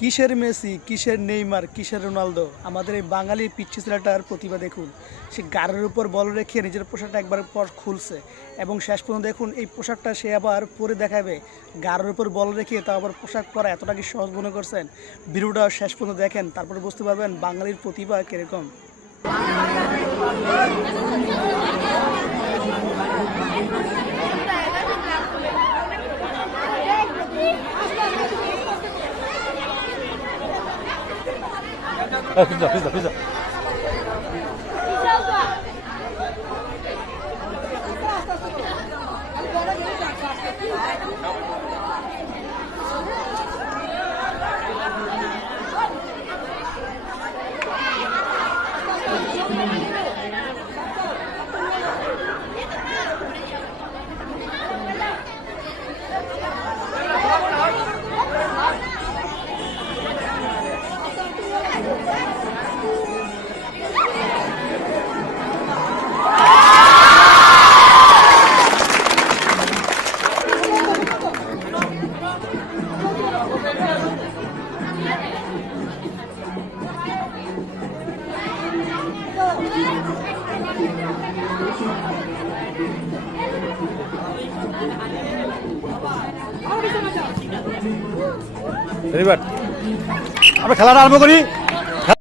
কিসের মেসি, কিসের নেইমার, কিসের রোনালদো, আমাদের এই বাঙালি পিচ্ছি ছেলেটার প্রতিভা দেখুন। সে গাড়ির উপর বল রেখে নিজের পোশাকটা একবার পর খুলছে এবং শেষ পর্যন্ত দেখুন এই পোশাকটা সে আবার পরে দেখাবে। গাড়ির উপর বল রেখে তা আবার পোশাক পরা এতটা কি সহজ মনে করছেন? ভিডিওটা শেষ পর্যন্ত দেখেন, তারপরে বুঝতে পারবেন বাঙালির প্রতিভা কীরকম। পিজ্জা পিজ্জা পিজ্জা আমরা খেলাটা আরম্ভ করি।